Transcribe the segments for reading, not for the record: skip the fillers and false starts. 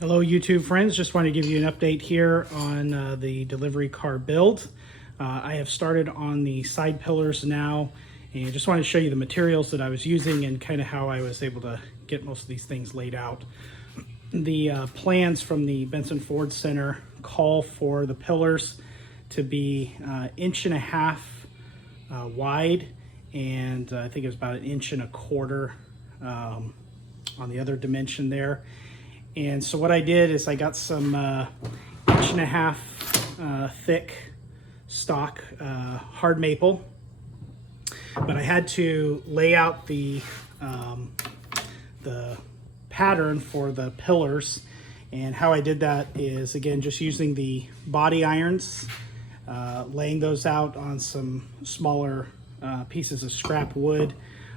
Hello YouTube friends, just want to give you an update here on the delivery car build. I have started on the side pillars now and just wanted to show you the materials that I was using and kind of how I was able to get most of these things laid out. The plans from the Benson Ford Center call for the pillars to be 1.5 inches wide, and I think it was about 1.25 inches on the other dimension there. And so what I did is I got some 1.5 inch thick stock hard maple, but I had to lay out the pattern for the pillars. And how I did that is, again, just using the body irons, laying those out on some smaller pieces of scrap wood.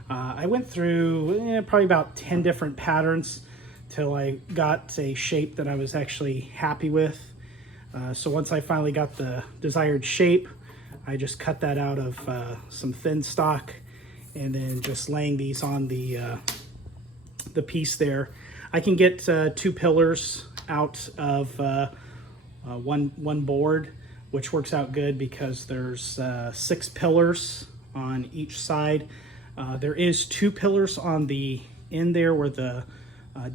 I went through probably about 10 different patterns till I got a shape that I was actually happy with. So once I finally got the desired shape, I just cut that out of some thin stock and then just laying these on the piece there. I can get 2 pillars out of one board, which works out good because there's 6 pillars on each side. There is 2 pillars on the end there where the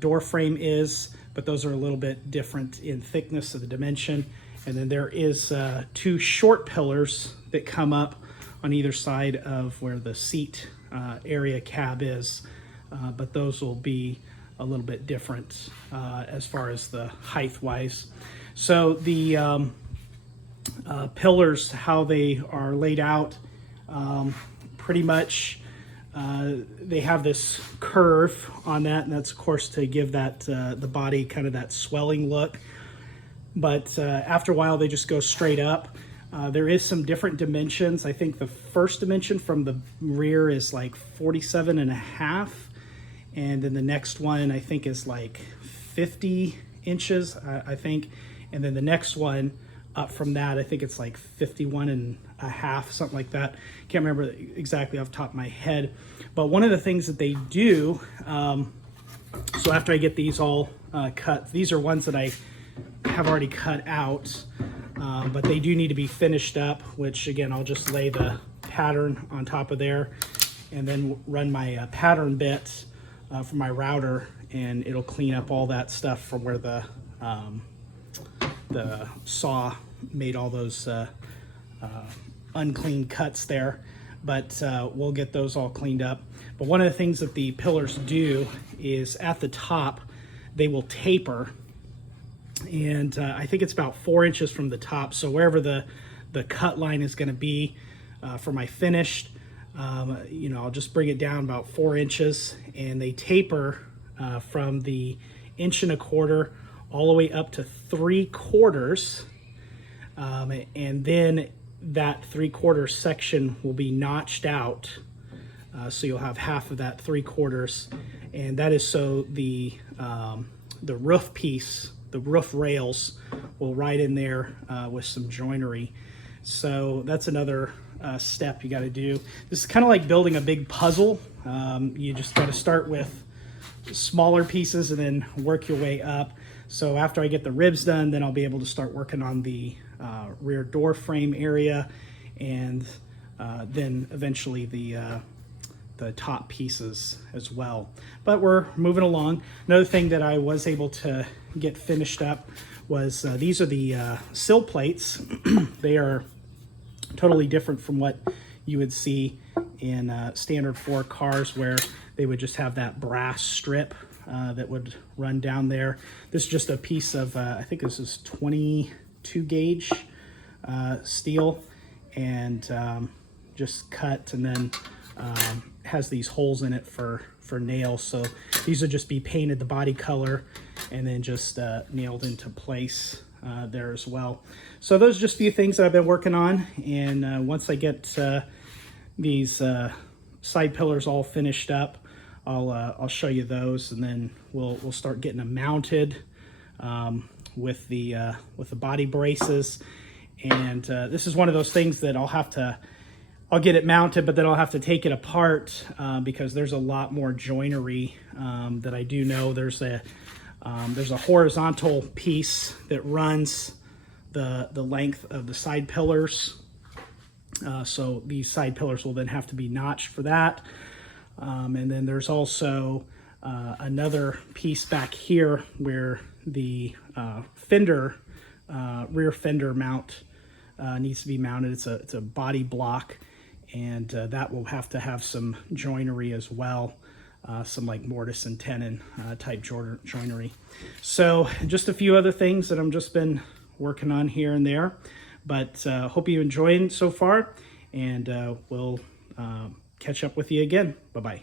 door frame is, but those are a little bit different in thickness of the dimension. And then there is 2 short pillars that come up on either side of where the seat area cab is, but those will be a little bit different as far as the height wise. So the pillars, how they are laid out, pretty much they have this curve on that, and that's of course to give that the body kind of that swelling look. But after a while they just go straight up. There is some different dimensions. I think the first dimension from the rear is like 47.5, and then the next one I think is like 50 inches, I think, and then the next one up from that I think it's like 51.5, something like that. Can't remember exactly off the top of my head. But one of the things that they do, so after I get these all cut, these are ones that I have already cut out, but they do need to be finished up, which again I'll just lay the pattern on top of there and then run my pattern bit from my router, and it'll clean up all that stuff from where the saw made all those unclean cuts there. But we'll get those all cleaned up. But one of the things that the pillars do is at the top they will taper, and I think it's about 4 inches from the top. So wherever the cut line is going to be for my finished, I'll just bring it down about 4 inches, and they taper from the 1.25 inches all the way up to 3/4, and then that 3/4 section will be notched out, so you'll have half of that 3/4, and that is so the roof piece, the roof rails, will ride in there with some joinery. So that's another step you got to do. This is kind of like building a big puzzle. You just got to start with smaller pieces and then work your way up. So after I get the ribs done, then I'll be able to start working on the rear door frame area, and then eventually the top pieces as well. But we're moving along. Another thing that I was able to get finished up was these are the sill plates. They are totally different from what you would see in standard Ford cars, where they would just have that brass strip that would run down there. This is just a piece of, I think this is 22 gauge steel, and just cut, and then has these holes in it for nails. So these would just be painted the body color and then just nailed into place there as well. So those are just a few things that I've been working on, and once I get these side pillars all finished up, I'll show you those, and then we'll start getting them mounted with the body braces. And this is one of those things that I'll get it mounted, but then I'll have to take it apart because there's a lot more joinery that I do know. There's There's a horizontal piece that runs the length of the side pillars. So these side pillars will then have to be notched for that. And then there's also another piece back here where the rear fender mount needs to be mounted. It's a body block, and that will have to have some joinery as well. Some like mortise and tenon type joinery. So just a few other things that I've just been working on here and there, but hope you enjoyed so far, and we'll catch up with you again. Bye-bye.